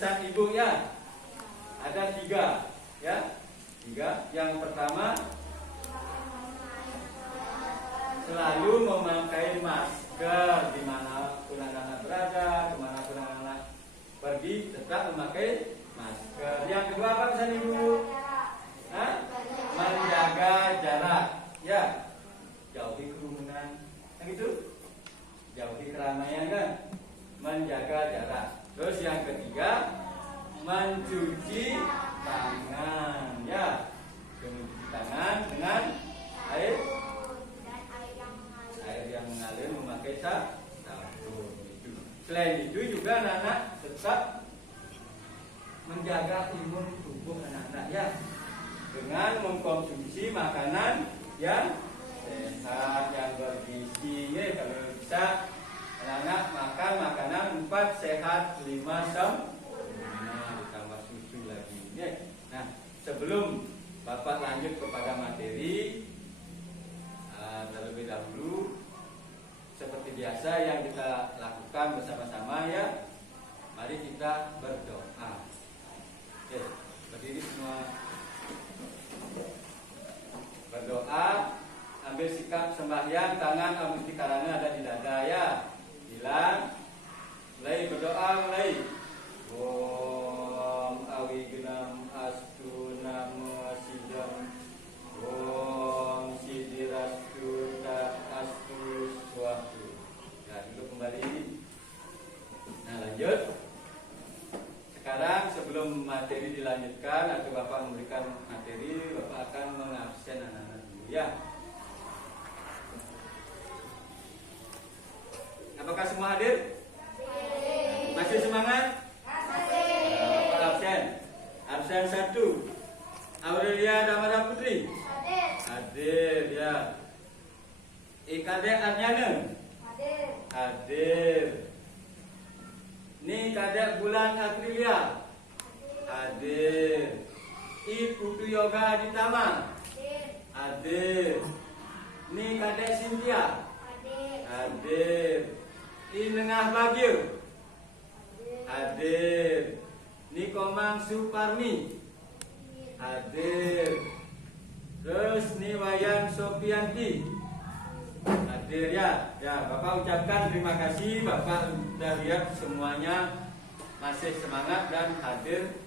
pesan ibu ya. Ada 3 ya. 3. Yang pertama, selalu memakai masker dimanapun anak-anak berada, kemanapun anak-anak pergi, tetap memakai masker. Yang kedua apa pesan ibu? Menjaga jarak ya. Jauhi kerumunan, kan gitu? Jauhi keramaian kan? Menjaga jarak. Terus yang ketiga, mencuci tangan ya. Mencuci tangan dengan air yang mengalir, memakai sabun. Selain itu juga anak-anak tetap menjaga imun tubuh anak-anak ya, dengan mengkonsumsi makanan yang sehat, yang bergizi ya. Kalau bisa anak-anak makan makanan 4 sehat 5 sempurna, ditambah susu lagi ya. Nah, sebelum Bapak lanjut kepada materi, terlebih dahulu seperti biasa yang kita lakukan bersama-sama ya. Mari kita berdoa. Oke, berdiri semua. Berdoa, ambil sikap sembahyang, tangan amusti karana ada di dada ya. Bilang, mulai berdoa mulai. Om awignam astu namo sidam. Om sidirastu ta astu swahtu. Ya, duduk kembali. Nah, lanjut. Sekarang sebelum materi dilanjutkan atau Bapak memberikan materi, Bapak akan mengabsen anak-anak dulu ya. Apakah semua hadir? Masih semangat? Bapak absen. Absen 1. Aurelia Damara Putri. Hadir ya. Kadek Arnyana. Hadir. Ni Kadek Bulan Aprilia. Hadir. Putu Yoga Ditama. Hadir. Ni Kadek Cynthia. Hadir. Nengah Bagio. Hadir. Ni Komang Suparmi. Hadir. Terus ni Wayan Sopianti. Hadir ya. Ya, Bapak ucapkan terima kasih. Bapak sudah lihat semuanya masih semangat dan hadir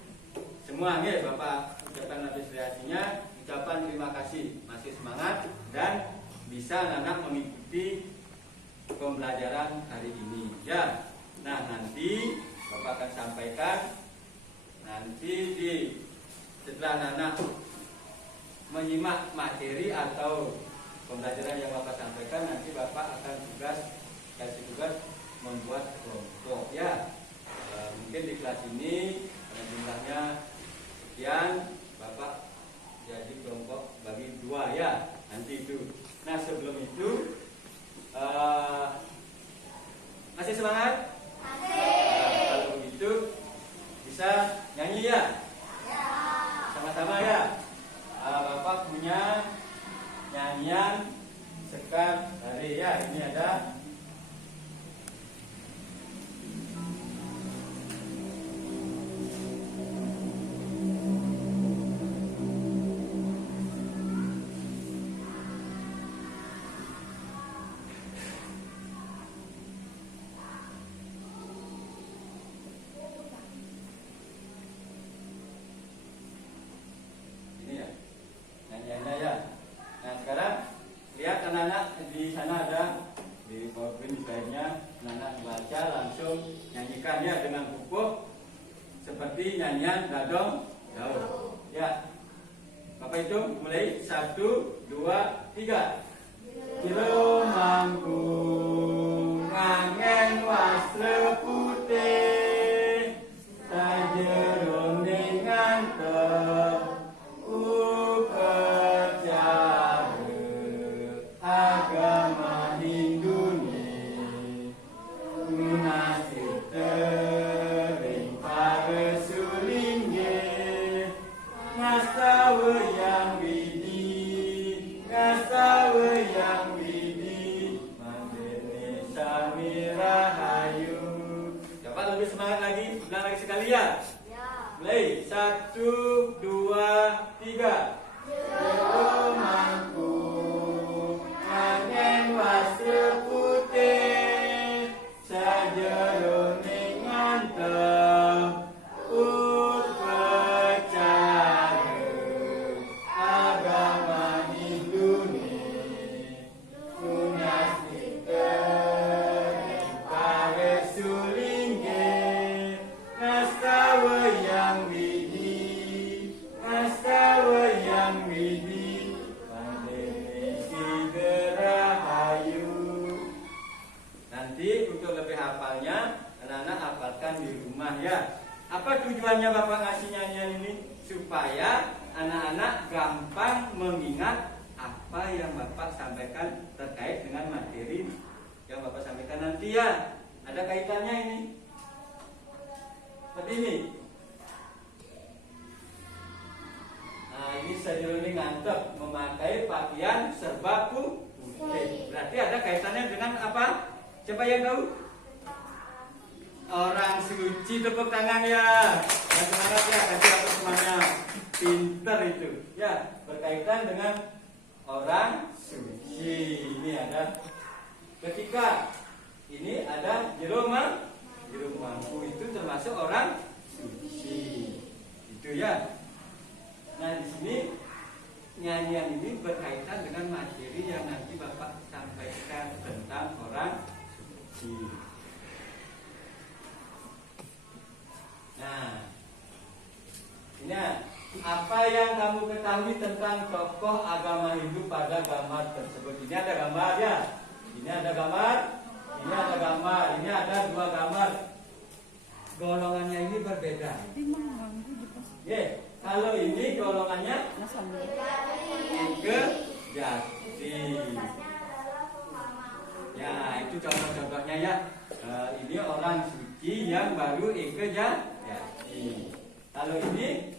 semua ya. Bapak ucapkan apresiasinya, ucapan terima kasih, masih semangat dan bisa anak-anak mengikuti pembelajaran hari ini ya. Nah, nanti Bapak akan sampaikan nanti setelah anak-anak menyimak materi atau pembelajaran yang Bapak sampaikan, nanti Bapak akan kasih tugas membuat kelompok ya. Mungkin di kelas ini jumlahnya sekian, Bapak jadi kelompok bagi 2 ya, nanti itu. Nah, sebelum itu masih semangat? Kalau begitu bisa nyanyi ya? Sama-sama ya. Bapak punya nyanyian Sekar Hari ya. Ini ada seperti nyanyian Gadong Daud ya. Bapak hitung mulai 1, 2, 3. Kilo mangkung ngangen wasle putih sajerone ngante upacara agama Hinduni munasib tering paresulingge ngasawe yang widi mandene sami rahayu Mulai 1, 2, 3. Jero mangku ngangen wasra putih sajero ning ngantem ut percaya agama Indonesia tunas pare sulingge nastawa yang widi pandemi gerahayu. Nanti untuk lebih hafalnya anak-anak hafalkan di rumah ya. Apa tujuannya Bapak ngasih nyanyian ini? Supaya anak-anak gampang mengingat apa yang Bapak sampaikan terkait dengan materi yang Bapak sampaikan nanti ya. Ada kaitannya ini. Seperti ini. Nah, ini sajero ning ngantep memakai pakaian serba putih. Berarti ada kaitannya dengan apa? Siapa yang tahu? Orang suci, tepuk tangan ya. Dan semangat ya, kasih aku semuanya. Pinter itu. Ya, berkaitan dengan orang suci. Ini ada ketika ini ada jero mangku itu termasuk orang suci. Itu ya. Nah, di sini nyanyian ini berkaitan dengan materi yang nanti Bapak sampaikan tentang orang suci. Nah, ini apa yang kamu ketahui tentang tokoh agama Hindu pada gambar tersebut? Ini ada gambar ya. Ini ada gambar. Ini ada gambar. Ini ada dua gambar. Golongannya ini berbeda. Ya, kalau ini golongannya ke jati. Ya, itu contoh-contohnya ya. Ini orang suci yang baru ke jati. Kalau ini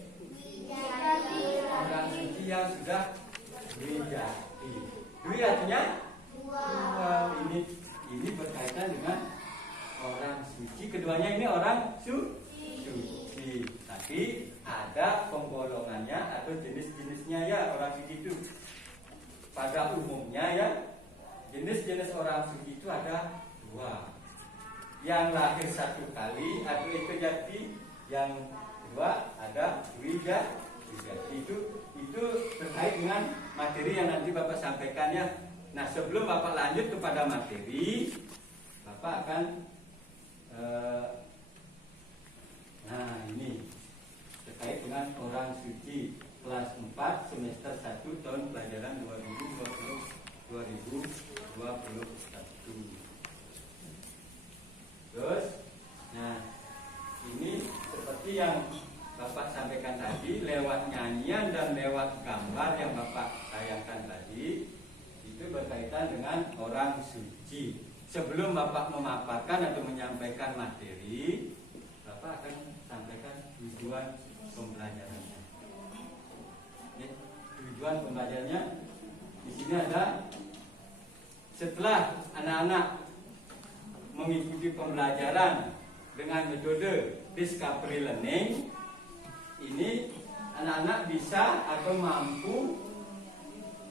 orang suci yang sudah dijati. Dwi artinya dua. Ini berkaitan dengan orang suci. Keduanya ini orang suci. Tapi ada penggolongannya atau jenis-jenisnya ya orang suci itu. Pada umumnya ya jenis-jenis orang suci itu ada dua. Yang lahir satu kali atau ekejati, yang kedua ada wijati. Itu terkait dengan materi yang nanti Bapak sampaikan ya. Nah, sebelum Bapak lanjut kepada materi, Bapak akan nah ini terkait dengan orang suci kelas 4 semester 1 tahun pelajaran 2021. Terus, nah ini seperti yang Bapak sampaikan tadi lewat nyanyian dan lewat gambar yang Bapak tayangkan tadi itu berkaitan dengan orang suci. Sebelum Bapak memaparkan atau menyampaikan materi, Bapak akan sampaikan tujuan pembelajarannya. Ya, tujuan pembelajarannya di sini ada setelah anak-anak mengikuti pembelajaran dengan metode discovery learning, ini anak-anak bisa atau mampu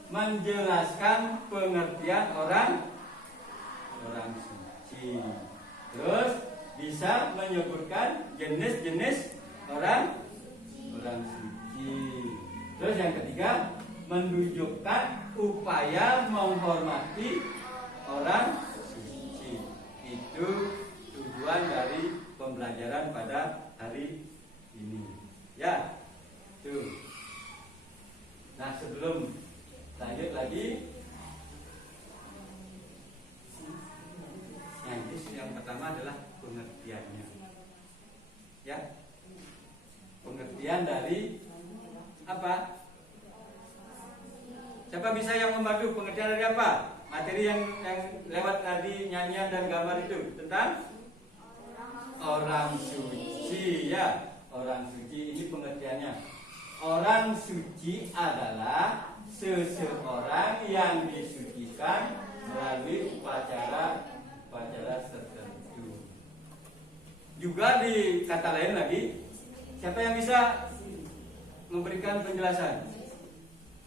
menjelaskan pengertian orang suci. Terus bisa menyebutkan jenis-jenis orang suci. Terus yang ketiga, menunjukkan upaya menghormati orang suci. Itu tujuan dari pembelajaran pada hari ini. Ya, tuh. Nah, sebelum lanjut lagi, yang pertama adalah pengertiannya. Ya, pengertian dari apa? Siapa bisa yang membantu pengertian dari apa? Materi yang lewat tadi nyanyian dan gambar itu tentang orang suci ya. Orang suci ini pengertiannya. Orang suci adalah seseorang yang disucikan melalui upacara tertentu. Juga di kata lain lagi, Siapa yang bisa memberikan penjelasan?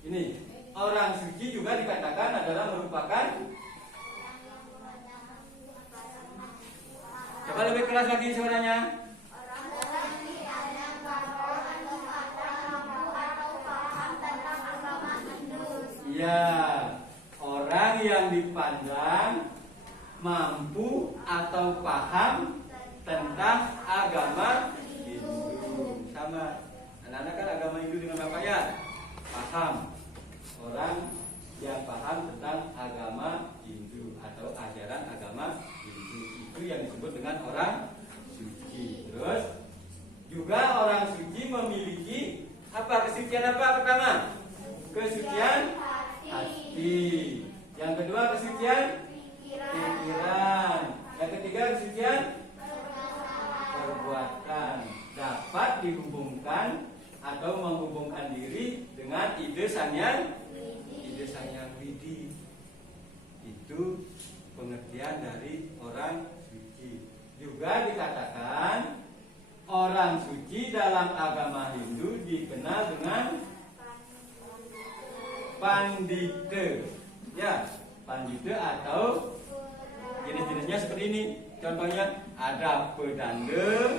Ini orang suci juga dikatakan adalah merupakan. Coba lebih keras lagi suaranya. Ya, orang yang dipandang mampu atau paham tentang agama Hindu. Sama, anak-anak kan agama Hindu dengan Bapak ya? Paham. Orang yang paham tentang agama Hindu atau ajaran agama Hindu, itu yang disebut dengan orang suci. Terus juga orang suci memiliki apa? Kesucian apa pertama? Kesucian hati. Yang kedua kesucian pikiran. Yang ketiga kesucian perbuatan. Dapat dihubungkan atau menghubungkan diri dengan ide Sang Widi. Itu pengertian dari orang suci. Juga dikatakan orang suci dalam agama Hindu dikenal dengan pandita. Ya, pandita atau jenis-jenisnya seperti ini. Contohnya ada pedanda,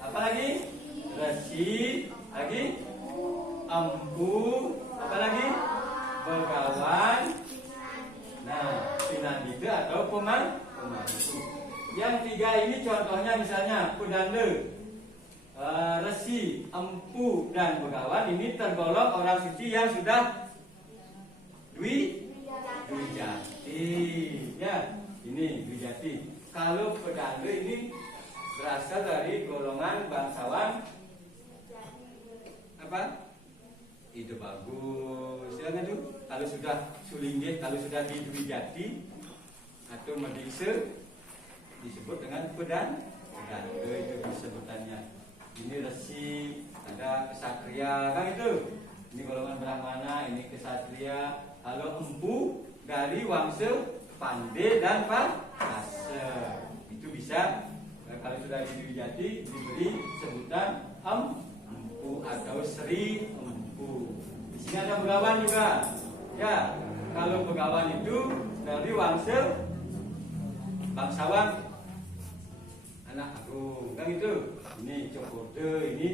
apa lagi? Resi, lagi empu, apa lagi? Begawan. Nah, pinandita atau pemangku. Yang tiga ini contohnya misalnya pedanda, resi, empu, dan begawan ini tergolong orang suci yang sudah Dwijati. Ya, ini Dwijati. Kalau pedanda ini berasal dari golongan bangsawan apa? Ide bagus. Ya kan tuh? Kalau sudah sulinggih, kalau sudah di Dwijati atau Medikse disebut dengan pedanda itu disebutannya. Ini resi, ada kesatria kan itu. Ini golongan Brahmana, ini kesatria. Kalau empu dari wangsa Pande dan Pase. Itu bisa kalau sudah di Dwijati diberi sebutan empu atau Sri Empu. Di sini ada begawan juga. Ya, kalau begawan itu dari wangsa bangsawan anak agung kan itu. Ini Cokorde, ini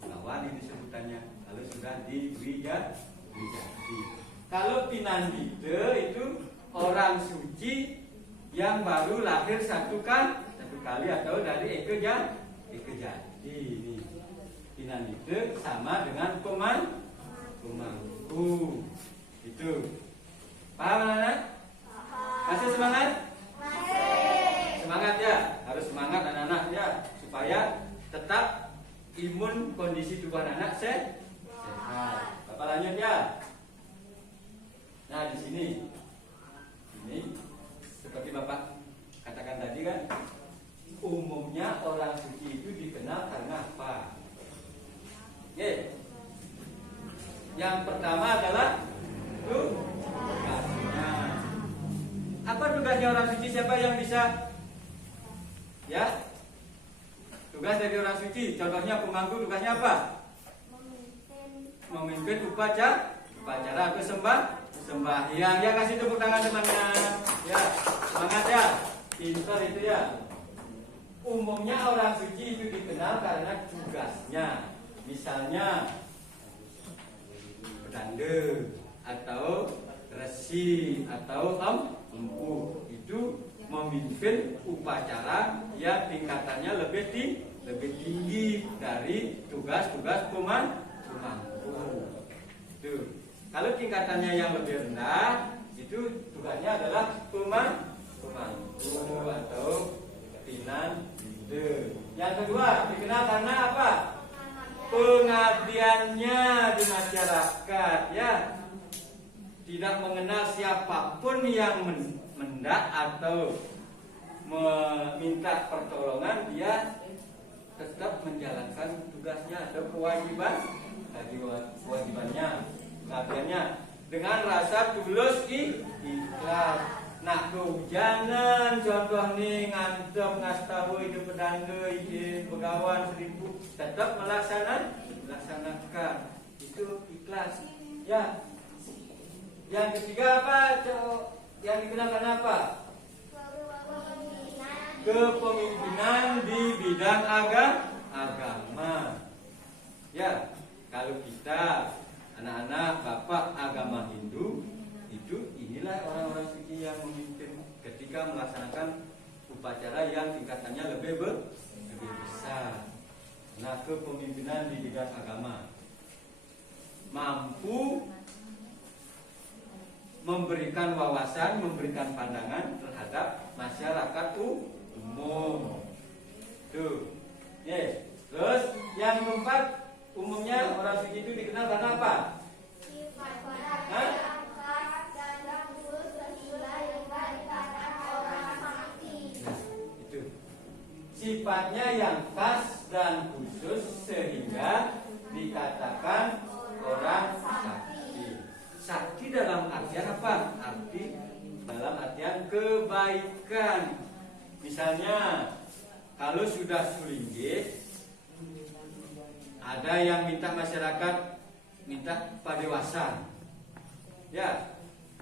begawan ini sebutannya. Kalau sudah di Dwijati. Kalau pinandita itu orang suci yang baru lahir satu kali atau dari eke jati. Ini pinandita sama dengan pemangku. Itu paham anak? Masih semangat? Masih. Semangat ya, harus semangat anak-anak ya, supaya tetap imun kondisi tubuh anak sehat. Bapak lanjut ya. Nah di sini, ini seperti Bapak katakan tadi kan, umumnya orang suci itu dikenal karena apa? Oke. Yang pertama adalah tugasnya. Apa tugasnya orang suci? Siapa yang bisa? Ya, tugas dari orang suci. Contohnya pemangku tugasnya apa? Memimpin upacara atau sembahyang. Ya, kasih tepuk tangan temannya. Ya, semangat ya. Pintar itu ya. Umumnya orang suci itu dikenal karena tugasnya. Misalnya pedanda atau resi atau empu itu memimpin upacara yang tingkatannya lebih tinggi dari tugas-tugas pemangku. Itu. Kalau tingkatannya yang lebih rendah, itu tugasnya adalah pemangku atau pinandita. Yang kedua dikenal karena apa? Pengabdiannya di masyarakat, ya. Tidak mengenal siapapun yang mendak atau meminta pertolongan, dia tetap menjalankan tugasnya atau kewajibannya, pengabdiannya dengan rasa tulus ikhlas. Nak kehujanan contoh nih ngantuk ngastahu itu pedanda itu begawan seribu tetap melaksanakan itu ikhlas ya. Yang ketiga apa? Yang digunakan apa? Kepemimpinan di bidang agama. Ya, kalau kita anak-anak bapak agama Hindu itu inilah orang-orang suci yang memimpin ketika melaksanakan upacara yang tingkatannya lebih besar. Nah, kepemimpinan di bidang agama mampu memberikan wawasan, memberikan pandangan terhadap masyarakat umum. Tuh. Yes. Terus yang keempat, umumnya orang suci itu dikenal karena apa? Hah? Itu. Sifatnya yang khas dan khusus sehingga dikatakan orang sakti. Sakti dalam artian apa? Arti dalam artian kebaikan. Misalnya kalau sudah sulinggih, ada yang minta masyarakat minta padewasan. Ya,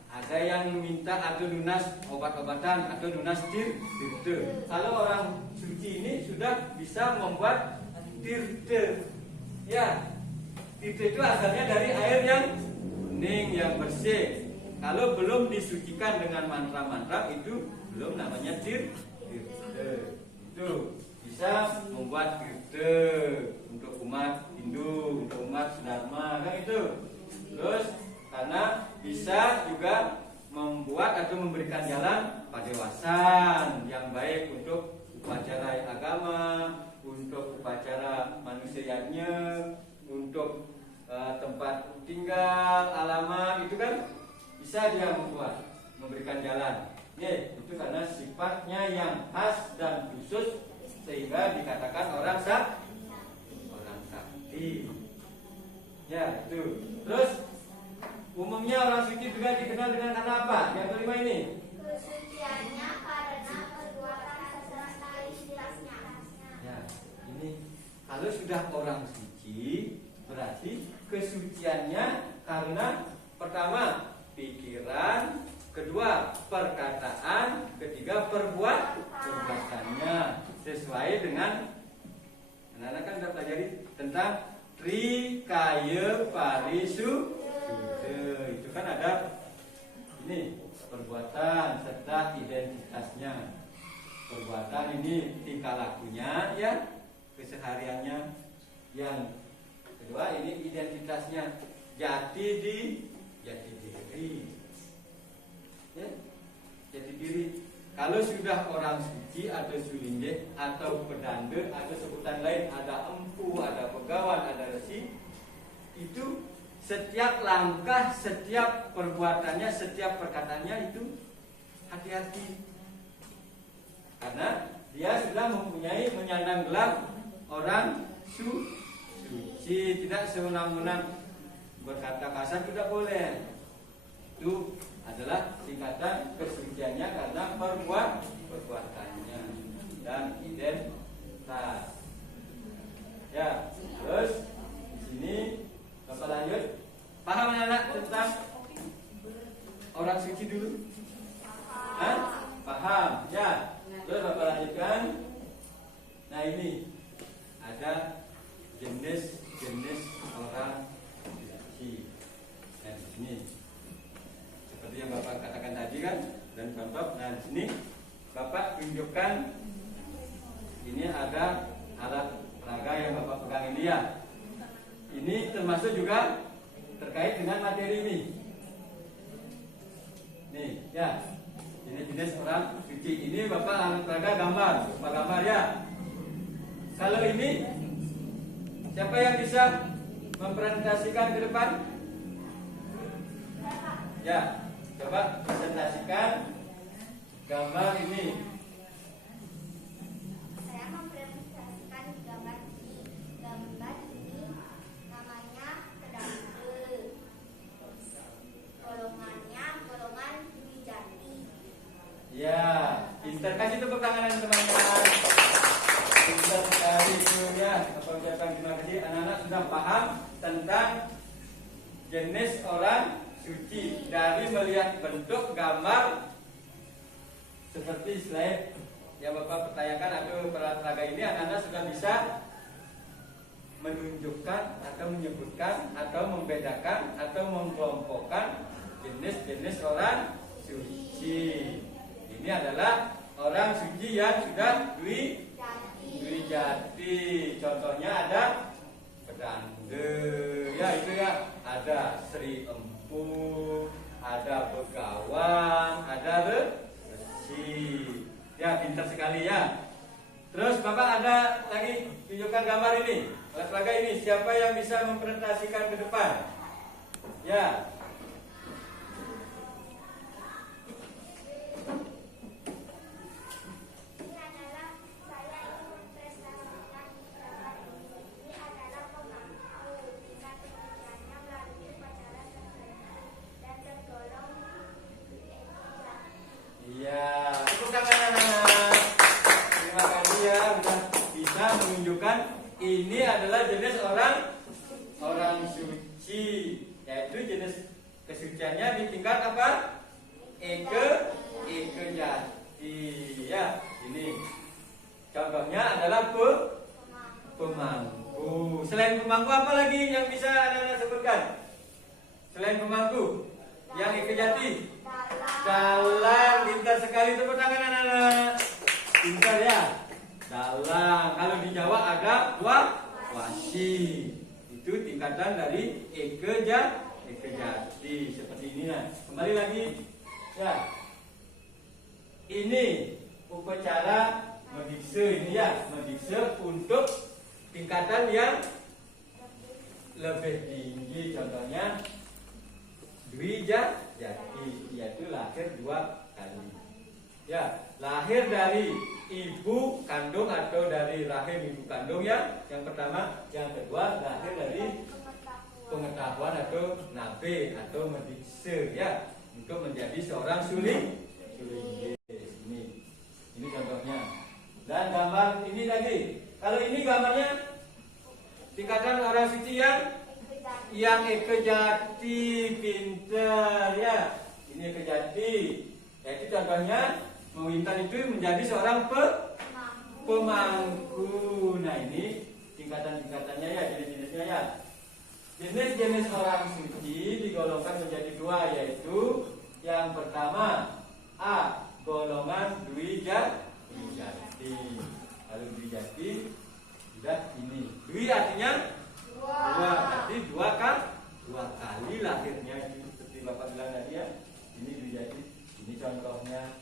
ada yang minta atau lunas obat-obatan atau lunas tirte. Kalau orang suci ini sudah bisa membuat tirte. Ya, tirte itu asalnya dari air yang bening, yang bersih. Kalau belum disucikan dengan mantra-mantra itu belum namanya tirte. Itu bisa membuat tirte untuk umat Hindu, untuk umat Dharma, kan itu. Terus karena bisa juga membuat atau memberikan jalan padewasan yang baik untuk upacara agama, untuk upacara manusianya, untuk tempat tinggal, alamat, itu kan bisa dia membuat, memberikan jalan. Itu karena sifatnya yang khas dan khusus sehingga dikatakan orang sakti. Ya, itu. Terus umumnya orang suci juga dikenal dengan karena apa? Yang kelima ini. Kesuciannya karena perbuatan serta ikhlasnya. Ya, ini kalau sudah orang suci berarti kesuciannya karena pertama pikiran, kedua perkataan, ketiga perbuatannya sesuai dengan anak-anak kan sudah pelajari tentang Trikaya Parisuddha. Itu kan ada ini perbuatan serta identitasnya. Perbuatan ini tingkah lakunya ya, kesehariannya. Yang kedua ini identitasnya, jati diri. Ya, jati diri. Kalau sudah orang suci atau sulinggih atau pedanda atau sebutan lain, ada empu, ada pegawan, ada resi, itu setiap langkah, setiap perbuatannya, setiap perkataannya itu hati-hati. Karena dia sudah mempunyai menyandang gelar orang suci, tidak sewenang-wenang berkata kasar tidak boleh. Itu adalah tingkatan kesuciannya karena perbuatannya dan identitas. Ya, terus di sini Bapak lanjut. Paham anak tentang orang suci dulu? Hah? Paham? Ya. Terus Bapak lanjutkan. Nah ini ada jenis-jenis orang suci. Nah di sini seperti yang Bapak katakan tadi kan, dan contoh. Nah di sini Bapak tunjukkan ini ada alat peraga yang Bapak pegang ini ya. Ini termasuk juga terkait dengan materi ini. Nih ya, ini jenis orang suci. Ini Bapak alat peraga gambar, Bapak gambar ya. Kalau ini siapa yang bisa mempresentasikan ke depan? Ya, coba presentasikan gambar ini. Saya mempresentasikan gambar ini. Gambar ini namanya pedangdut. Golongannya golongan Wijati. sudah paham tentang jenis orang suci dari melihat bentuk gambar seperti slide yang Bapak pertanyakan atau peraga ini. Anak-anak sudah bisa menunjukkan atau menyebutkan atau membedakan atau mengkelompokkan jenis-jenis orang suci. Ini adalah orang suci yang sudah dwi jati. Contohnya ada pedande, ya itu ya. Ada Sri Empu, ada Begawan, ada Resi. Ya, pintar sekali ya. Terus Bapak ada lagi tunjukkan gambar ini. Alat peraga ini siapa yang bisa mempresentasikan ke depan? Ya. Iya, tepuk tangan anak-anak. Terima kasih ya sudah bisa menunjukkan ini adalah jenis orang suci, yaitu jenis kesuciannya di tingkat apa? Eke jati. Ya, ini contohnya adalah pemangku. Selain pemangku apa lagi yang bisa anak-anak sebutkan? Selain pemangku, yang eke jati. Dalang, pintar sekali, tepuk tangan anak-anak. Pintar ya. Dalang. Kalau di Jawa ada wasi. Itu tingkatan dari eke jati. Seperti ini nah. Kembali lagi. Ya. Ini upacara medikse ini ya, medikse untuk tingkatan yang lebih tinggi. Contohnya dwi jati, yaitu lahir 2 kali. Ya, lahir dari ibu kandung atau dari rahim ibu kandung ya. Yang pertama, yang kedua lahir dari pengetahuan atau nabe atau medikse ya, untuk menjadi seorang suling. Ini contohnya. Dan gambar ini lagi. Kalau ini gambarnya tingkatan orang suci yang eke jati, pinter ya. Ini eke jati. Yaitu contohnya Mawintan itu menjadi seorang pemangku. Nah ini tingkatan-tingkatannya ya, jenis-jenisnya ya. Jenis-jenis orang suci digolongkan menjadi 2, yaitu yang pertama A. Golongan dwi jati. Lalu dwi jati sudah ini. Dwi artinya 2, berarti 2 kali lahirnya, seperti Bapak bilang tadi ya. Ini dwi jati. Ini contohnya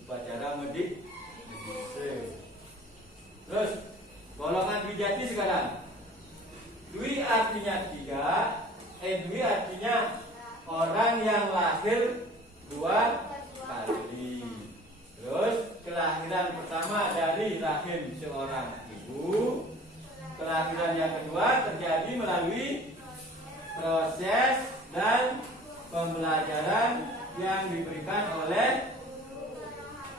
upacara medikse. Terus golongan dwi jati sekarang. Dwi artinya 3. Dwi artinya orang yang lahir 2 kali. Terus kelahiran pertama dari rahim seorang ibu. Kelahiran yang kedua terjadi melalui proses dan pembelajaran yang diberikan oleh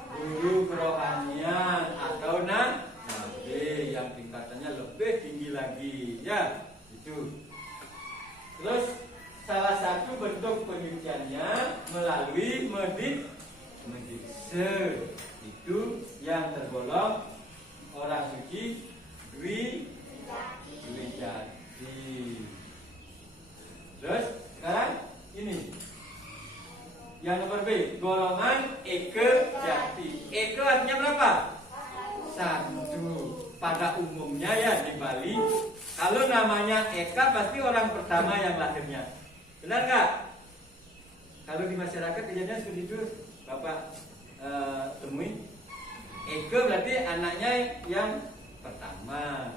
guru kerohanian atau nabi yang tingkatannya lebih tinggi lagi ya. Itu. Terus salah satu bentuk penyuciannya melalui medikse, itu yang tergolong orang suci dwi jati. Terus sekarang ini yang nomor B, golongan eke jati. Eke artinya berapa? 1. Pada umumnya ya di Bali, kalau namanya Eka pasti orang pertama yang lahirnya. Benar nggak? Kalau di masyarakat kejadian seperti itu Bapak temui. Eke berarti anaknya yang pertama.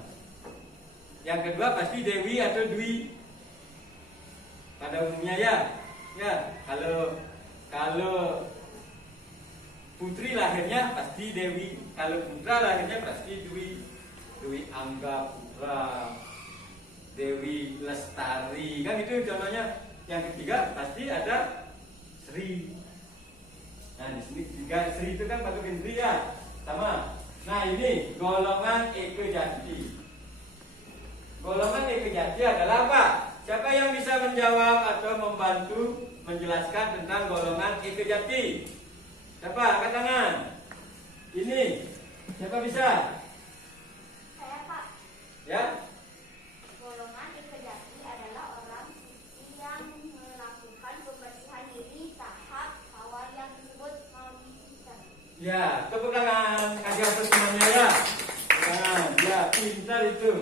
Yang kedua pasti Dewi atau Dwi. Pada umumnya ya. Ya, kalau putri lahirnya pasti Dewi, kalau putra lahirnya pasti Dwi. Dwi Angga Putra, Dewi Lestari, kan itu contohnya. Yang ketiga pasti ada Sri. Nah di sini tiga Sri itu kan patut Indri ya, sama. Nah ini golongan eke jati. Golongan Ekejati adalah apa? Siapa yang bisa menjawab atau membantu menjelaskan tentang golongan Ekejati? Siapa? Angkat tangan. Ini. Siapa bisa? Saya, Pak. Ya? Golongan Ekejati adalah orang suci yang melakukan pembersihan diri tahap awal yang disebut maulidan. Ya, tepuk tangan. Kasih atas semuanya ya. Tepuk tangan. Ya, pintar itu.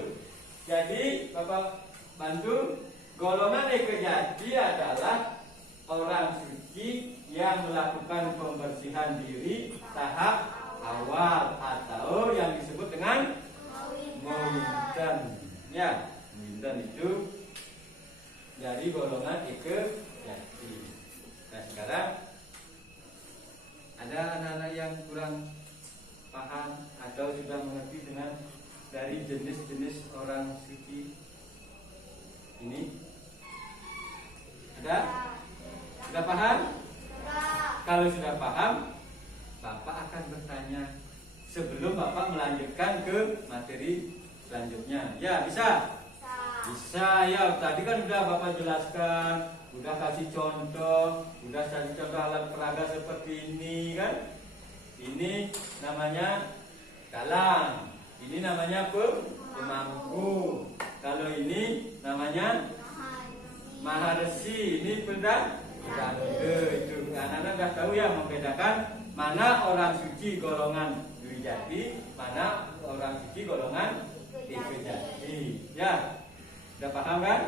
Jadi, Bapak bantu. Golongan Ekejati adalah orang suci yang melakukan pembersihan diri tahap awal atau yang disebut dengan maulidan. Ya, maulidan itu dari golongan Ekejati. Nah, sekarang ada anak-anak yang kurang paham atau sudah mengerti dengan dari jenis-jenis orang suci ini? Ada? Sudah paham? Kalau sudah paham, Bapak akan bertanya sebelum Bapak melanjutkan ke materi selanjutnya. Ya, bisa? Bisa ya. Tadi kan sudah Bapak jelaskan, udah kasih contoh, alat peraga seperti ini kan? Ini namanya dalang. Ini namanya pemangku. Kalau ini namanya Maharesi. Ini pedang itu. Anak-anak sudah tahu ya membedakan mana orang suci golongan Dwi Jati, mana orang suci golongan Ekejati. Ya, sudah paham kan?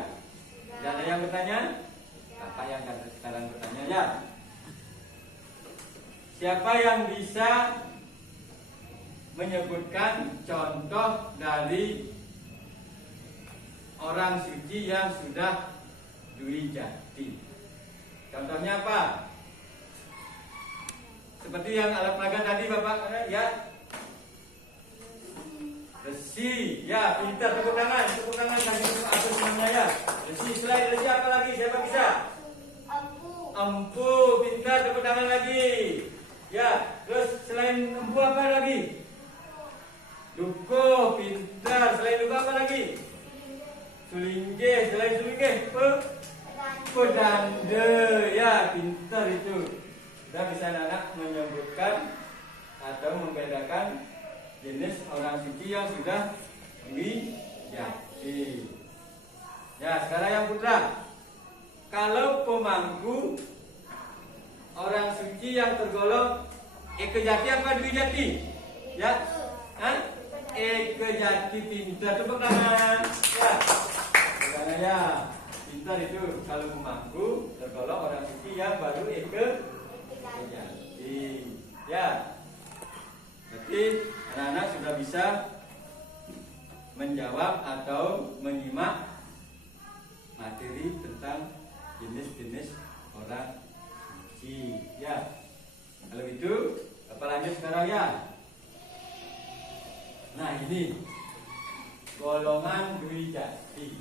Tidak ada yang bertanya? Bapak yang sekarang bertanya ya. Siapa yang bisa menyebutkan contoh dari orang suci yang sudah Dwi Jati? Contohnya apa? Seperti yang alat peraga tadi Bapak ya. Besi, ya pintar, tepuk tangan kasih atas semuanya ya. Besi, selain besi apa lagi? Siapa bisa? Empu, pintar, tepuk tangan lagi. Ya, terus selain empu apa lagi? Duko, pintar. Selain duko apa lagi? Sulingge, selain sulingge, pedande, ya pintar itu. Sudah bisa anak menyebutkan atau membedakan jenis orang suci yang sudah Dwi Jati. Ya, sekarang yang putra. Kalau pemangku orang suci yang tergolong Ekejati apa Dwi Jati? Ya, Ekejati, pintar, tepuk tangan. Ya, karena ya pintar itu. Kalau pemangku tergolong orang suci yang baru Ekejati. Ya, berarti anak-anak sudah bisa menjawab atau menyimak materi tentang jenis-jenis orang suci. Ya, kalau gitu apa lanjut sekarang ya. Nah, ini golongan Dwi Jati.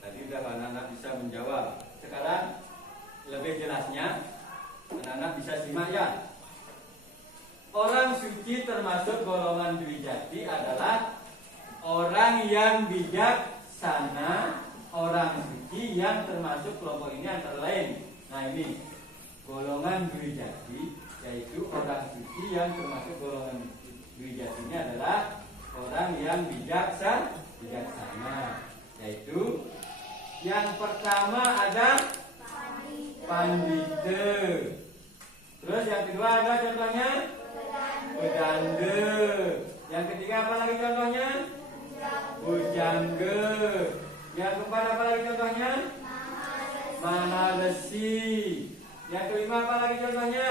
Tadi sudah anak-anak bisa menjawab. Sekarang lebih jelasnya anak-anak bisa simak ya. Orang suci termasuk golongan Dwi Jati adalah orang yang bijaksana, orang suci yang termasuk kelompok ini antara lain. Nah, ini golongan Dwi Jati, yaitu orang suci yang termasuk golongan Dwi Jati ini adalah orang yang bijaksana, yaitu yang pertama ada pandite. Terus yang kedua ada contohnya pedande. Yang ketiga apa lagi contohnya? Bujangge. Yang keempat apa lagi contohnya? Maharesi. Yang kelima apa lagi contohnya?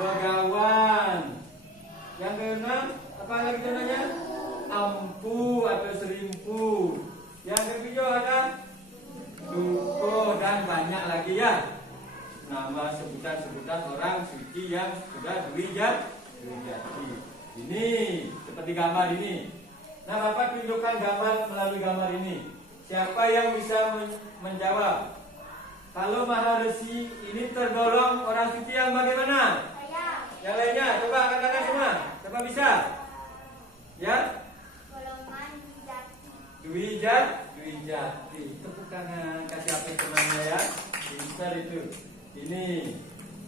Begawan. Yang keenam apa lagi contohnya? Ampu atau serimpu. Yang ketujuh ada duko, dan banyak lagi ya. Nama sebutan-sebutan orang suci yang sudah Dwi Jati. Ini seperti gambar ini. Nah, Bapak tunjukkan gambar melalui gambar ini. Siapa yang bisa menjawab? Kalau Maharesi ini tergolong orang suci yang bagaimana? Yang lainnya, coba katakan semua. Siapa bisa? Ya? Golongan Dwi Jati. Dwi Jati. Tepuk tangan, kasih apa temannya ya. Pintar itu. Ini.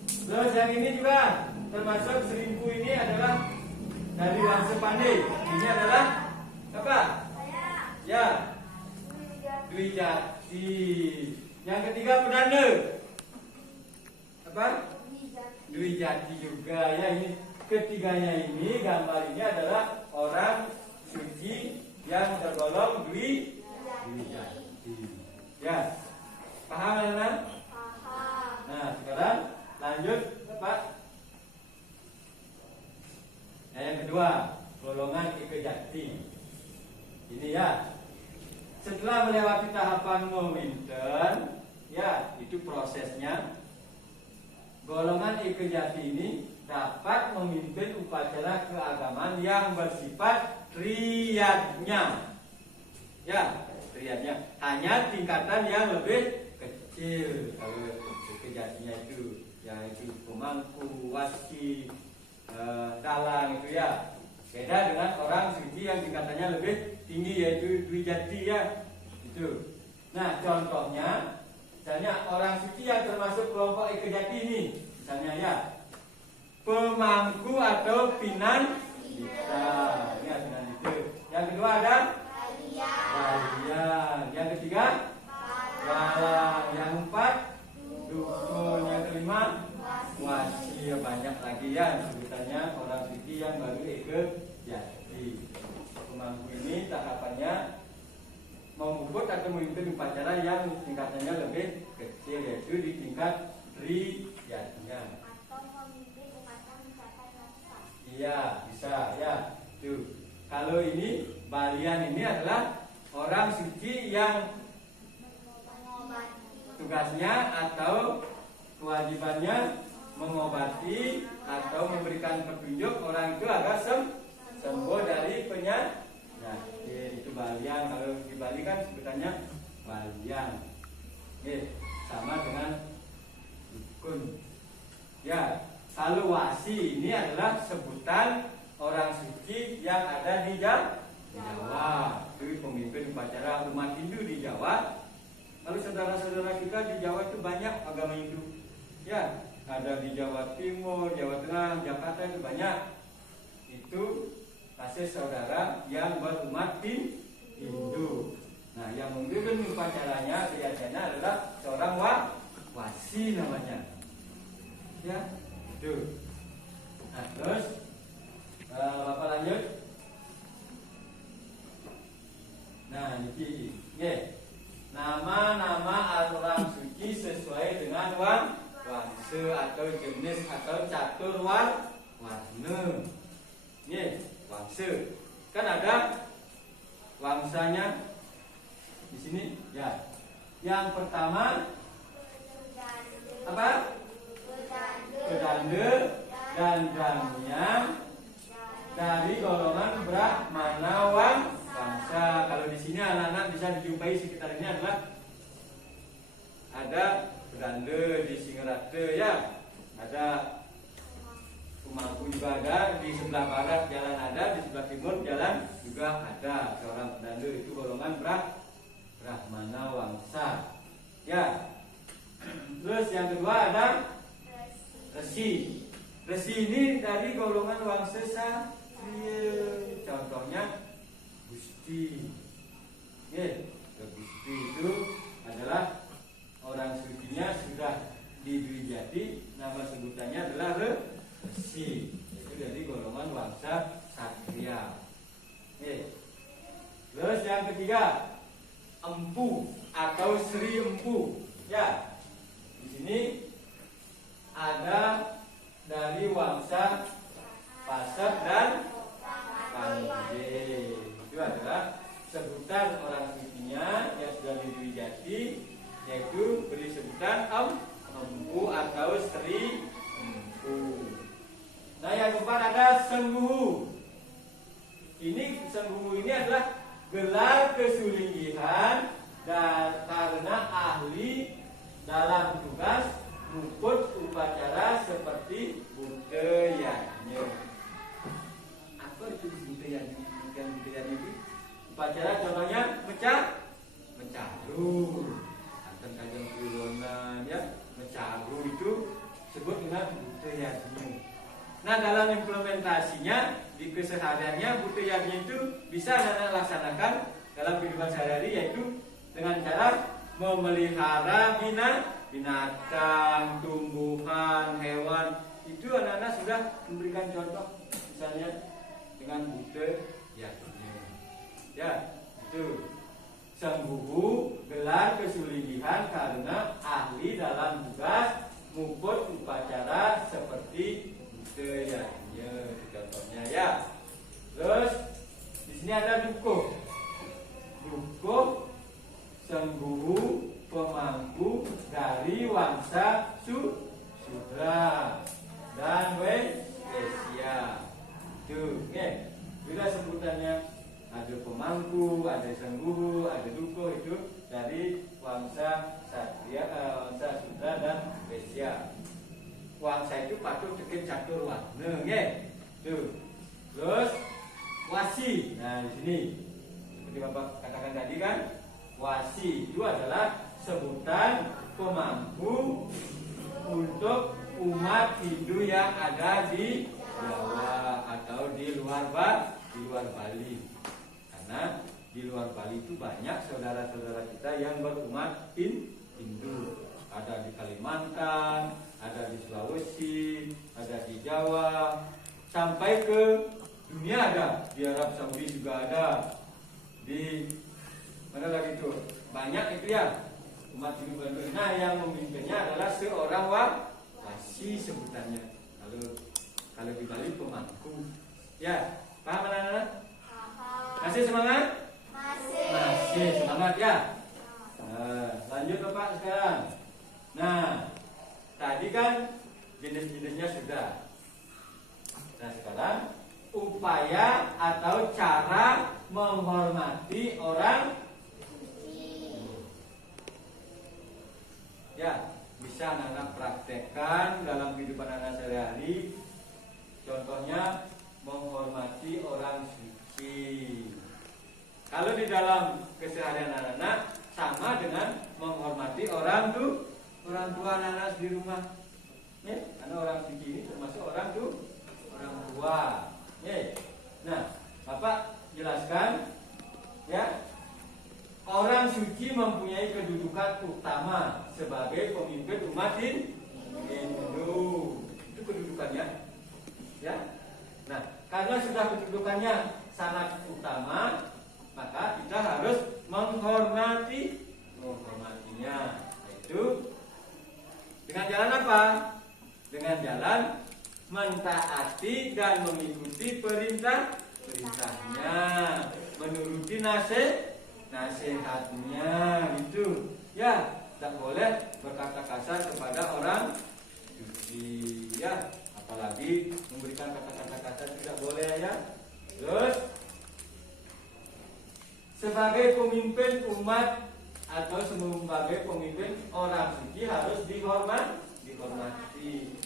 Terus yang ini juga termasuk Serimpu ini adalah dari Wangsa Pandey. Ini adalah apa? Ya. Dwi Jati. Yang ketiga Pedanda. Apa? Dwi Jati juga ya. Ini ketiganya ini gambar ini adalah orang suci yang tergolong Dwi Jati. Ya. Paham anak-anak? Paham. Nah, sekarang lanjut Pak. Nah, yang kedua, golongan Ike Jati. Ini ya. Setelah melewati tahapan mewinten, ya, itu prosesnya. Golongan Ike Jati ini dapat memimpin upacara keagamaan yang bersifat riyadnya. Ya, riyadnya. Hanya tingkatan yang lebih kecil kalau Ike Jatinya itu, yaitu pemangku, wasi, dalang itu ya. Beda dengan orang suci yang tingkatannya lebih tinggi yaitu Dwi Jati ya. Itu. Nah, contohnya misalnya orang suci yang termasuk kelompok Ike Jati ini, misalnya ya, pemangku atau pinandita. Ya, pinandita. Yang kedua ada walian. Yang ketiga dalang. Yang empat dukun. Yang kelima wasi. Banyak lagi ya sebutannya orang suci yang baru Ike Jati. Pemangku ini tahapannya memuput atau memimpin upacara yang tingkatannya lebih kecil, yaitu di tingkat riyadnya. Atau memimpin upacara wisata rasa. Iya, bisa ya. Tuh. Kalau ini balian ini adalah orang suci yang Mengobati. tugasnya atau kewajibannya mengobati atau memberikan petunjuk orang itu agar sembuh dari penyakit. Itu balian. Kalau di Bali kan sebutannya balian. Oke, sama dengan dukun. Ya, kalau wasi ini adalah sebutan orang suci yang ada di Jawa. Itu pemimpin upacara umat Hindu di Jawa. Lalu saudara-saudara kita di Jawa itu banyak agama Hindu. Ya, ada di Jawa Timur, Jawa Tengah, Jakarta itu banyak. Itu pasti saudara yang berumat Hindu. Nah, yang memimpin upacaranya biasanya adalah seorang wasi namanya. Ya, itu. Nah, terus Bapak lanjut. Nah, ini nama-nama orang suci sesuai dengan wangsa atau jenis atau catur warna. Wangsa. Kan ada wangsanya di sini, ya. Yang pertama apa? Pedanda dan Danyang dari golongan Brahmana Wangsa. Kalau di sini anak-anak bisa dijumpai sekitar ini adalah ada Pedanda di Singerata ya. Ada Pemangku juga ada, di sebelah barat jalan ada, di sebelah timur jalan juga ada. Seorang Pedanda itu golongan Brahmana Wangsa. Ya. Terus yang kedua ada Resi. Resi ini dari golongan Wangsa Satria. Contohnya Gusti. Gusti itu adalah orang sucinya sudah di Dwi Jati, nama sebutannya adalah Resi. Itu dari golongan Wangsa Satria. Terus yang ketiga Empu atau Sri Empu. Ya. Di sini ada dari Wangsa Pasat dan Panje. Itu adalah sebutan orang sucinya yang sudah di Dwi Jati, yaitu beri sebutan Empu atau Sri Empu. Nah, yang keempat ada Sengguhu. Ini Sengguhu ini adalah gelar kesuligihan dan karena ahli dalam tugas luput upacara seperti budayanya. Apa itu budayanya? Bukan budayanya itu upacara Ya, contohnya mencaru. Anten kajeng pironan ya, mencaru itu sebut dengan budaya yadnya. Nah, dalam implementasinya di kesehariannya budaya yadnya itu bisa Anda laksanakan dalam kehidupan sehari-hari, yaitu dengan cara memelihara binatang, tumbuhan, hewan. Itu anak-anak sudah memberikan contoh, misalnya dengan budaya yadnya. Ya, itu Sang Guru gelar kesuligihan karena ahli dalam tugas muput upacara seperti budayanya, contohnya ya. Terus di sini ada dukuh. Dukuh Sang Guru pemangku dari wangsa Sudra dan Wesya. Itu, juga sebutannya. Ada pemangku, ada sang guru, ada dukuh, itu dari wangsa Satria, wangsa Sudra dan Wesya. Wangsa itu patut cekip catur warna, tuh. Terus wasi. Nah, di sini seperti Bapak katakan tadi kan, wasi itu adalah sebutan pemangku untuk umat Hindu yang ada di Jawa atau di luar Bali. Karena di luar Bali itu banyak saudara-saudara kita yang berumat Hindu. Ada di Kalimantan, ada di Sulawesi, ada di Jawa, sampai ke dunia ada. Di Arab Saudi juga ada. Di mana lagi itu? Banyak itu ya umat Hindu. Nah, yang memimpinnya adalah seorang wasi sebutannya. Kalau di Bali pemangku. Ya, paham anak-anak? Masih semangat? Masih semangat ya. Lanjut Bapak sekarang. Nah, tadi kan jenis-jenisnya sudah. Nah, sekarang upaya atau cara menghormati orang. Ya, bisa anak-anak praktekkan dalam kehidupan anak sehari-hari. Contohnya menghormati orang suci. Kalau di dalam keseharian anak-anak sama dengan menghormati orang tua anak-anak di rumah. Ya, karena orang suci ini termasuk orang tua. Ya. Nah, Bapak jelaskan ya. Orang suci mempunyai kedudukan utama sebagai pemimpin umat Hindu. Itu kedudukannya. Ya. Nah, karena sudah kedudukannya sangat utama, maka kita harus menghormatinya. Itu dengan jalan apa? Dengan jalan mentaati dan mengikuti perintahnya, menuruti nasihatnya, gitu. Ya, tidak boleh berkata kasar kepada orang suci, ya. Apalagi memberikan kata-kata kasar tidak boleh ya. Terus sebagai pemimpin umat atau sebagai pemimpin orang suci harus dihormati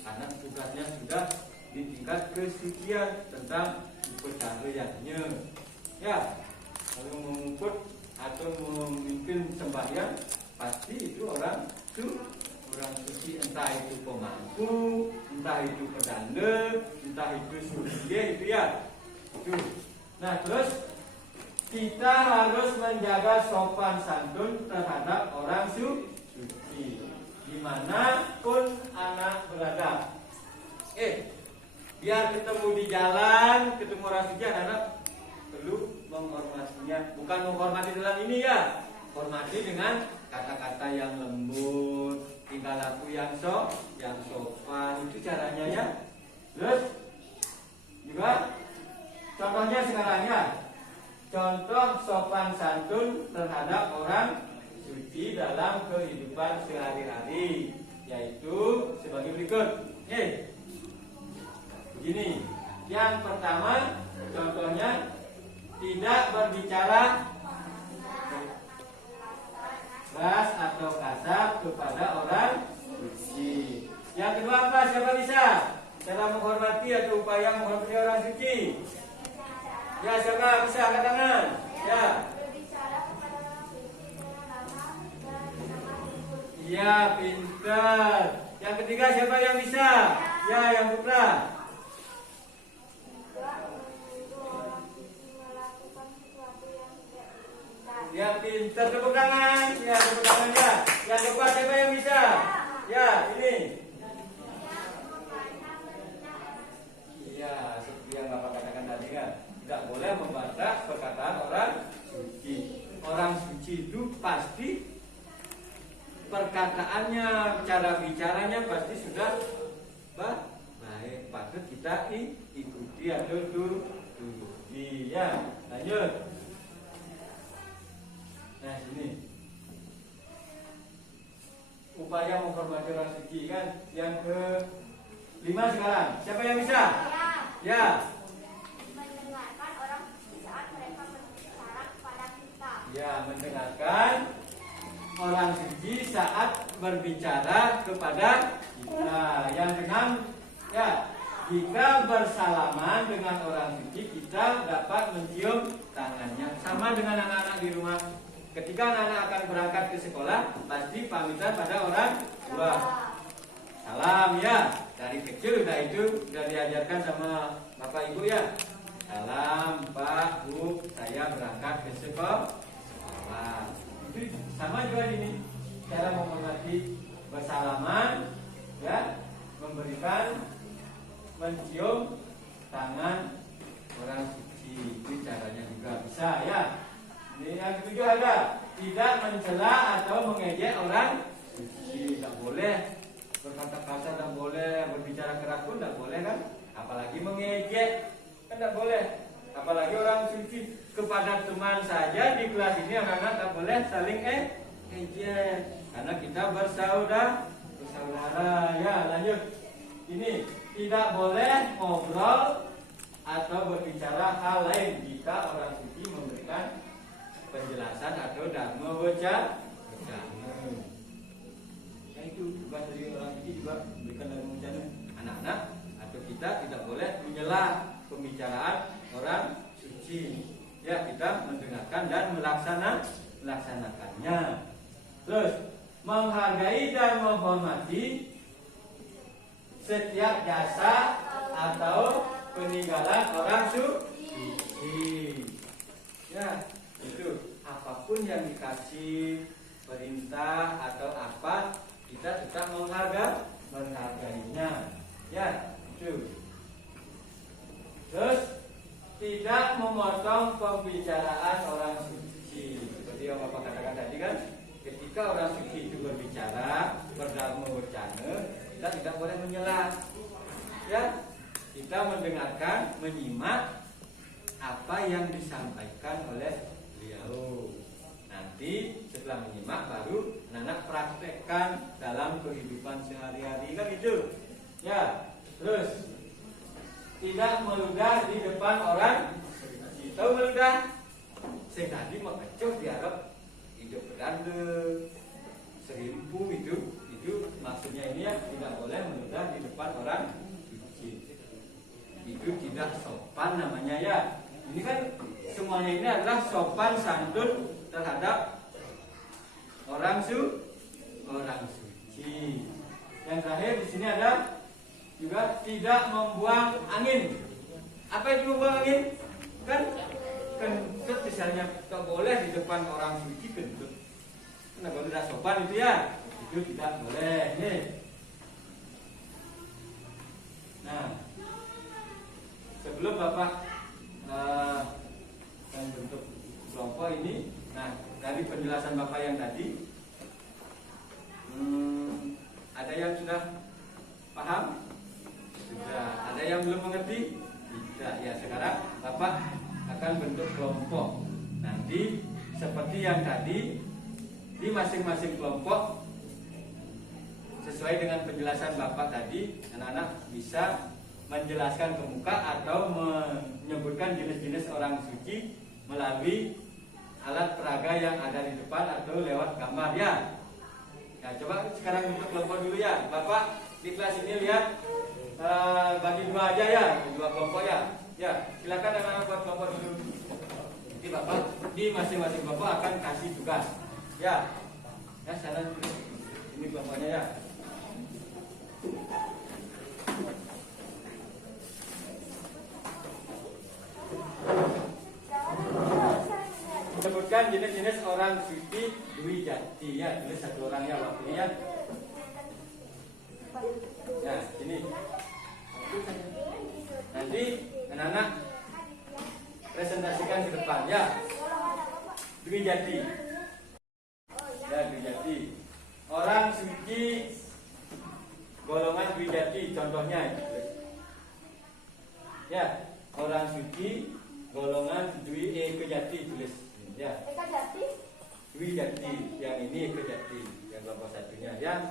karena tugasnya sudah di tingkat kesucian tentang upacara yadnya. Ya, kalau mengumpul atau memimpin sembahyang pasti itu orang suci, entah itu pemangku, entah itu pedanda, entah itu suci, itu ya. Itu. Nah, terus kita harus menjaga sopan santun terhadap orang suci dimanapun anak berada. Biar ketemu di jalan, ketemu orang suci, anak perlu menghormatinya. Bukan menghormati dalam ini ya, hormati dengan kata-kata yang lembut, tingkah laku yang sopan. Itu caranya ya. Terus juga contohnya sekarang ya. Contoh sopan santun terhadap orang suci dalam kehidupan sehari-hari, yaitu sebagai berikut. Begini. Yang pertama, contohnya tidak berbicara keras atau kasar kepada orang suci. Yang kedua apa? Siapa bisa? Cara menghormati atau upaya menghormati orang suci. Ya, siapa bisa angkat tangan? Ya. Ya, pintar. Yang ketiga siapa yang bisa? Ya, yang Putra. Tidak menuduh orang suci melakukan sesuatu yang tidak diinginkan. Ya, pintar. Tepuk tangan. Ya, tepuk tangan ya. Yang keempat siapa yang bisa? Ya, ini. Tidak membaca berita orang suci. Iya, seperti yang Bapak katakan tadi kan, tidak boleh membaca perkataan orang suci. Orang suci itu pasti perkataannya, cara bicaranya pasti sudah baik, patut kita ikuti atau turuti. Ya, lanjut. Nah, sini. Upaya menghormati orang suci kan, yang ke-5 sekarang. Siapa yang bisa? Ya. Mendengarkan orang suci saat mereka berbicara kepada kita. Ya, mendengarkan orang suci saat berbicara kepada kita. Yang keenam, ya, jika bersalaman dengan orang suci kita dapat mencium tangannya. Sama dengan anak-anak di rumah. Ketika anak-anak akan berangkat ke sekolah, pasti pamitan pada orang tua. Salam ya, dari kecil udah diajarkan sama Bapak Ibu ya. Salam Pak Bu, saya berangkat ke sekolah. Itu sama juga ini, cara menghormati, bersalaman, ya, memberikan, mencium tangan orang suci. Itu caranya juga bisa ya. Ini yang ketujuh ada, tidak mencela atau mengejek orang suci. Tidak boleh berkata kasar, tidak boleh berbicara keras pun tidak boleh kan. Apalagi mengejek kan tidak boleh. Apalagi orang suci. Kepada teman saja di kelas ini anak-anak tak boleh saling ejek, karena kita bersaudara. Ya, lanjut. Ini tidak boleh ngobrol atau berbicara hal lain jika orang suci memberikan penjelasan atau dhamma wacana. Ya, itu tugas dari orang suci juga memberikan dhamma wacana. Anak-anak atau kita tidak boleh menyela pembicaraan orang suci. Ya, kita mendengarkan dan melaksanakannya. Terus, menghargai dan menghormati setiap jasa atau peninggalan orang suci. Ya, itu apapun yang dikasih perintah atau apa, kita tetap menghargainya. Ya, itu. Terus tidak memotong pembicaraan orang suci. Seperti yang Bapak katakan tadi kan, ketika orang suci itu berbicara, berdhamma wacana, kita tidak boleh menyela. Ya, kita mendengarkan, menyimak apa yang disampaikan oleh beliau. Nanti setelah menyimak baru anak praktekkan dalam kehidupan sehari-hari kan itu. Ya, terus tidak meludah di depan orang suci. Tahu meludah? Saya tadi mau kecoh diharap hidup beranda, serimpu itu maksudnya ini ya, tidak boleh meludah di depan orang suci. Itu tidak sopan namanya ya. Ini kan semuanya ini adalah sopan santun terhadap orang suci. Yang terakhir di sini ada juga tidak membuang angin. Apa itu membuang angin? Kan kentut misalnya, tak boleh di depan orang suci kentut. Nah, kalau tidak sopan itu ya, itu tidak boleh. Nih. Nah, sebelum Bapak bentuk kelompok ini, nah dari penjelasan Bapak yang tadi, ada yang sudah paham? Sudah. Ada yang belum mengerti? Tidak. Ya, sekarang Bapak akan bentuk kelompok. Nanti seperti yang tadi, di masing-masing kelompok sesuai dengan penjelasan Bapak tadi, anak-anak bisa menjelaskan ke muka atau menyebutkan jenis-jenis orang suci melalui alat peraga yang ada di depan atau lewat gambar ya. Nah, coba sekarang bentuk kelompok dulu ya. Bapak di kelas ini lihat bagi dua aja ya, dua kelompok ya. Ya, silakan anak-anak buat kelompok dulu. Nanti Bapak di masing-masing kelompok akan kasih tugas. Ya, ya sana dulu. Ini kelompoknya ya. Sebutkan jenis-jenis orang suci Dwi Jati ya, tulis satu orang ya waktunya ya. Nah, ini. Nanti anak-anak presentasikan ke depan ya. Dwi Jati. Ya, Dwi Jati. Orang suci golongan Dwi Jati contohnya ya. Orang suci golongan Dwi Kejati tulis ya. Dwi Jati, yang ini Kejati, yang kelompok satunya ya.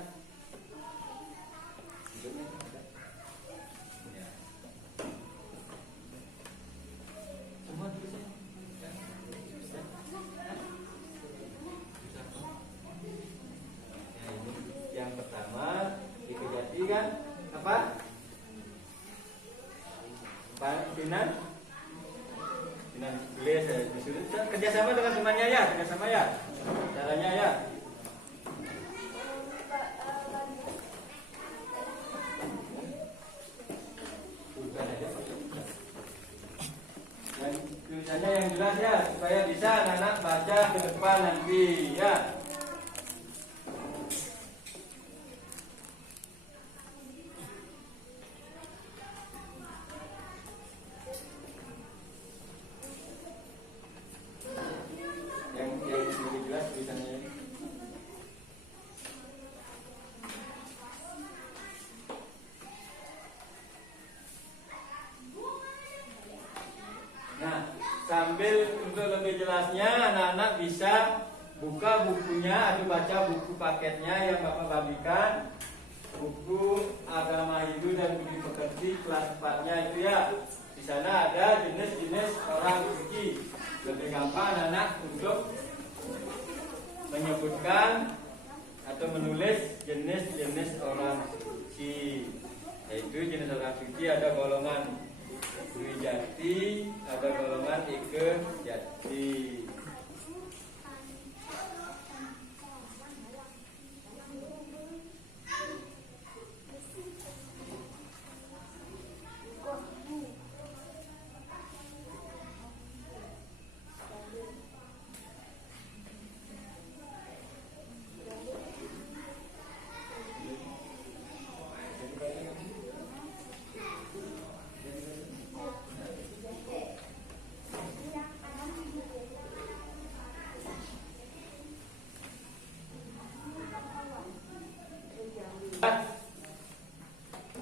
Ya. Semua tulisnya. Yang pertama di Kejati kan apa? Pinan gelis kerjasama dengan temannya ya, kerjasama ya. Caranya ya. Dan tulisannya yang jelas ya, supaya bisa anak-anak baca ke depan nanti ya. Sambil untuk lebih jelasnya anak-anak bisa buka bukunya atau baca buku paketnya yang Bapak bagikan, buku Agama Hindu dan Budi Pekerti kelas 4-nya itu ya. Di sana ada jenis-jenis orang suci. Lebih gampang anak-anak untuk menyebutkan atau menulis jenis-jenis orang suci. Yaitu jenis orang suci ada golongan Dwi Jati, ada golongan Ike Jati.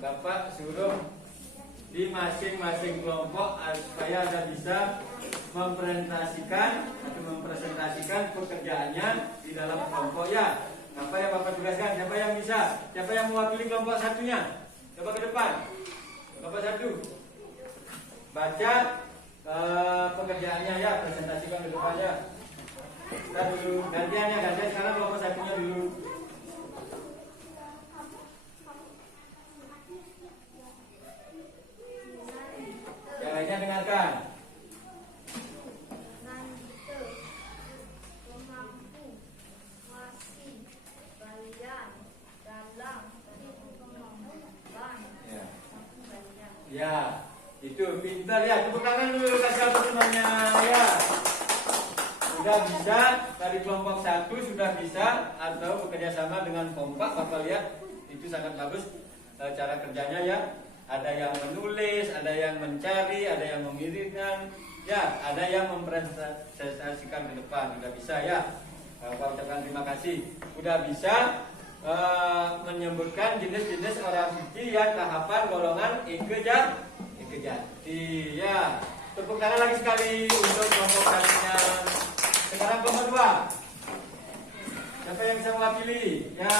Bapak suruh di masing-masing kelompok supaya Anda bisa mempresentasikan pekerjaannya di dalam kelompok ya. Apa yang Bapak tugaskan? Siapa yang bisa? Siapa yang mewakili kelompok satunya? Coba ke depan. Kelompok satu. Baca pekerjaannya ya, presentasikan ke depannya. Kita dulu gantian sekarang kelompok satunya dulu. Yang lainnya dengarkan. Ya, itu pintar ya. Tepuk tangan dulu kasih apa temannya ya. Sudah bisa dari kelompok satu sudah bisa atau bekerja sama dengan kompak. Bapak lihat itu sangat bagus cara kerjanya ya. Ada yang menulis, ada yang mencari, ada yang mengirimkan, ya, ada yang mempresentasikan ke depan. Sudah bisa ya. Bapak ucapkan terima kasih. Sudah bisa menyebutkan jenis-jenis orang suci yang tahapan golongan Ike Jati ya. Tepuk tangan lagi sekali untuk kelompok satunya. Sekarang kelompok 2. Siapa yang bisa mewakili? Ya.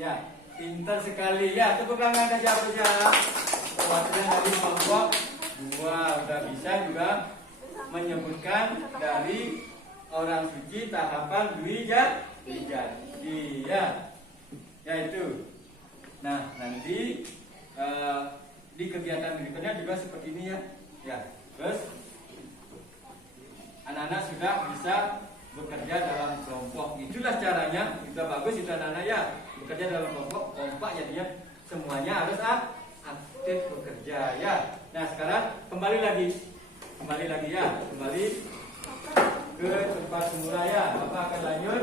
Ya, pintar sekali ya. Tepuk tangan kasih apresiasi. Perwakilan dari kelompok 2 udah bisa juga. menyebutkan dari orang suci tahapan Dwijati ya, yaitu. Nah, nanti di kegiatan berikutnya juga seperti ini ya. Terus anak-anak sudah bisa bekerja dalam kelompok. Itulah caranya. Juga bagus itu anak-anak ya. Bekerja dalam kelompok, kompak jadinya semuanya harus aktif bekerja ya. Nah, sekarang kembali lagi ya, kembali ke tempat semula ya. Bapak akan lanjut.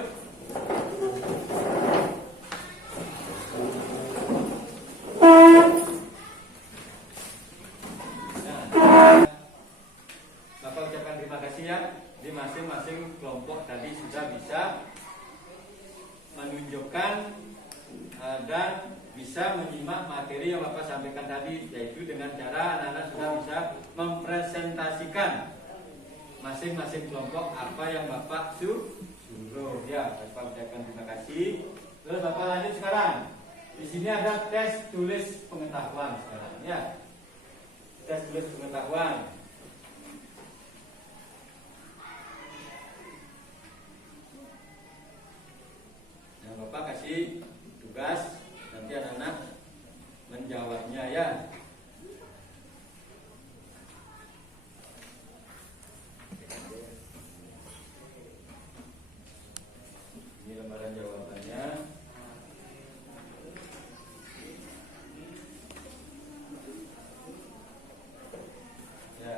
Bapak ucapkan terima kasih ya. Di masing-masing kelompok tadi sudah bisa menunjukkan dan bisa menyimak materi yang Bapak sampaikan tadi, yaitu dengan cara anak-anak sudah bisa mempresentasikan masing-masing kelompok apa yang Bapak suruh ya. Bapak ucapkan terima kasih. Terus Bapak lanjut sekarang. Di sini ada tes tulis pengetahuan sekarang ya. Tes tulis pengetahuan. Nah, Bapak kasih tugas, nanti anak-anak menjawabnya ya. Ini lembaran jawabannya. Ya.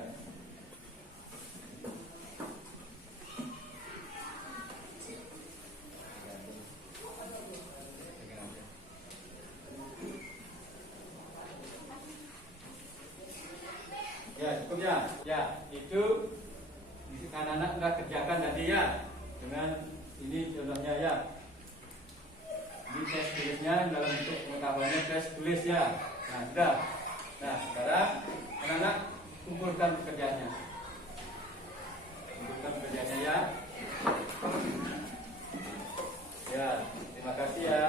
Ya, cukup ya. Ya, itu anak-anak sudah kerjakan tadi ya. Dengan ini contohnya ya. Ini tes tulisnya dalam bentuk pengetahuannya tes tulis ya. Nah, sudah. Nah, sekarang anak-anak kumpulkan pekerjaannya. Kumpulkan pekerjaannya ya. Ya, terima kasih ya.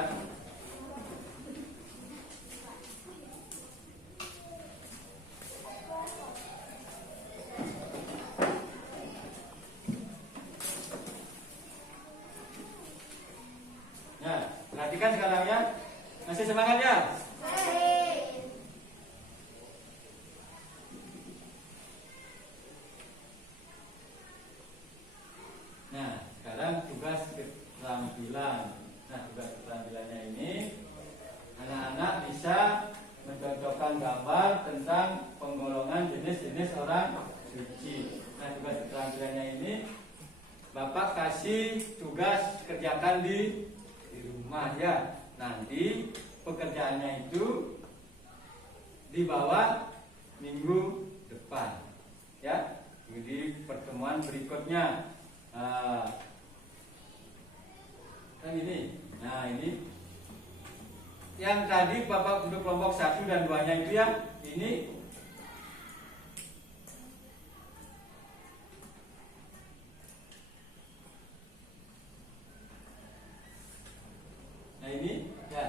Nah, perhatikan sekarang ya. Masih semangat ya? Nah, sekarang tugas keterampilan. Nah, tugas keterampilannya ini anak-anak bisa mencocokkan gambar tentang penggolongan jenis-jenis orang suci. Nah, tugas keterampilannya ini Bapak kasih tugas kerjakan di rumah ya. Nanti pekerjaannya itu dibawa minggu depan ya, di pertemuan berikutnya. Kan ini. Nah, ini yang tadi Bapak untuk kelompok 1 dan 2-nya itu ya. Ini nah ini ya.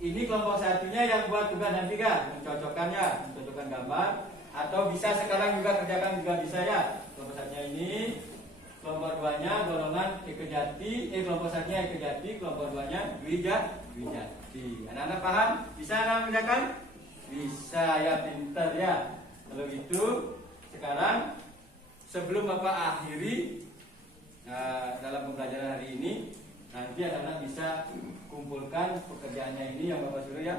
Ini kelompok 1-nya yang buat tugas nanti kan, mencocokkannya, mencocokkan gambar, atau bisa sekarang juga kerjakan juga bisa ya. Kelompok 1-nya ini, kelompok 2-nya golongan Ekejati, kelompok 1-nya Ekejati, kelompok 2-nya Dwijati. Anak-anak paham? Bisa anak mengerjakan? Bisa ya, pinter ya. Kalau gitu sekarang sebelum Bapak akhiri dalam pembelajaran hari ini, nanti anak-anak bisa kumpulkan pekerjaannya ini yang Bapak suruh ya.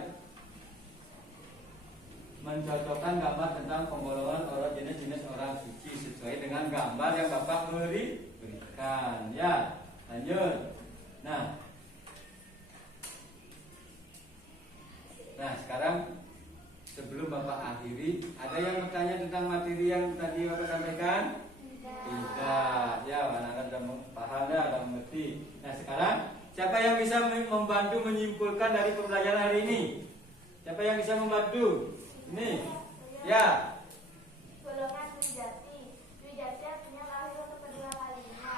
Mencocokkan gambar tentang penggolongan orang jenis-jenis orang suci sesuai dengan gambar yang Bapak berikan ya. Lanjut. Nah, sekarang sebelum Bapak akhiri, ada yang bertanya tentang materi yang tadi Bapak sampaikan? Tidak. Ya, anak-anak sudah paham ya, sudah mengerti. Nah, sekarang siapa yang bisa membantu menyimpulkan dari pembelajaran hari ini? Siapa yang bisa membantu? Ini, ya. Golongan Dwijati. Dwijati artinya lahir untuk kedua kalinya.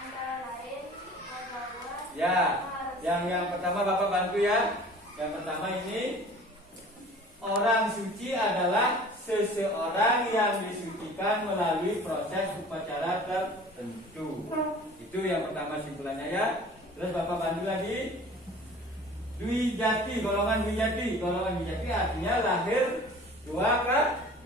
Antara lain bahwa Ya, yang pertama Bapak bantu ya. Yang pertama ini orang suci adalah seseorang yang disucikan melalui proses upacara tertentu. Itu yang pertama simpulannya ya. Terus Bapak bantu lagi. Dwijati, golongan Dwijati. Golongan Dwijati artinya lahir dua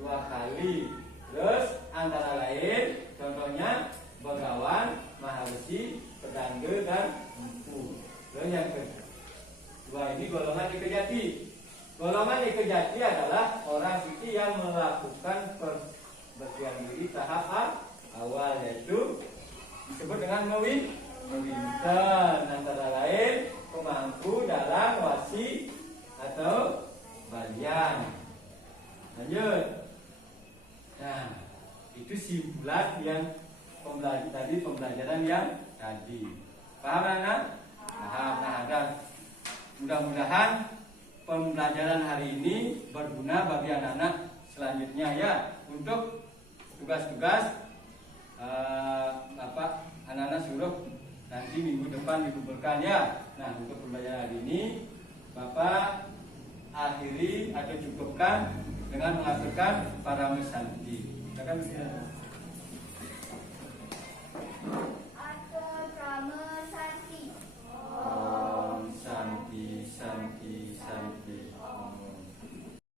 kali. Terus antara lain contohnya Begawan, Maharesi, Pedangge dan Empu. Terus yang kedua ini golongan Ekejati. Golongan Ekejati adalah orang suci yang melakukan pembersihan diri tahap awal, yaitu disebut dengan mewinten, antara lain pemangku dalam wasi atau balian. Lanjut. Nah, itu simpulan yang pembelajaran yang tadi. Paham anak? Paham. Nah, dan mudah-mudahan pembelajaran hari ini berguna bagi anak-anak selanjutnya ya, untuk tugas-tugas anak-anak suruh nanti minggu depan dikumpulkan ya. Nah, untuk pembelajaran hari ini Bapak akhiri atau cukupkan dengan mengaturkan para mesanti. Silakan.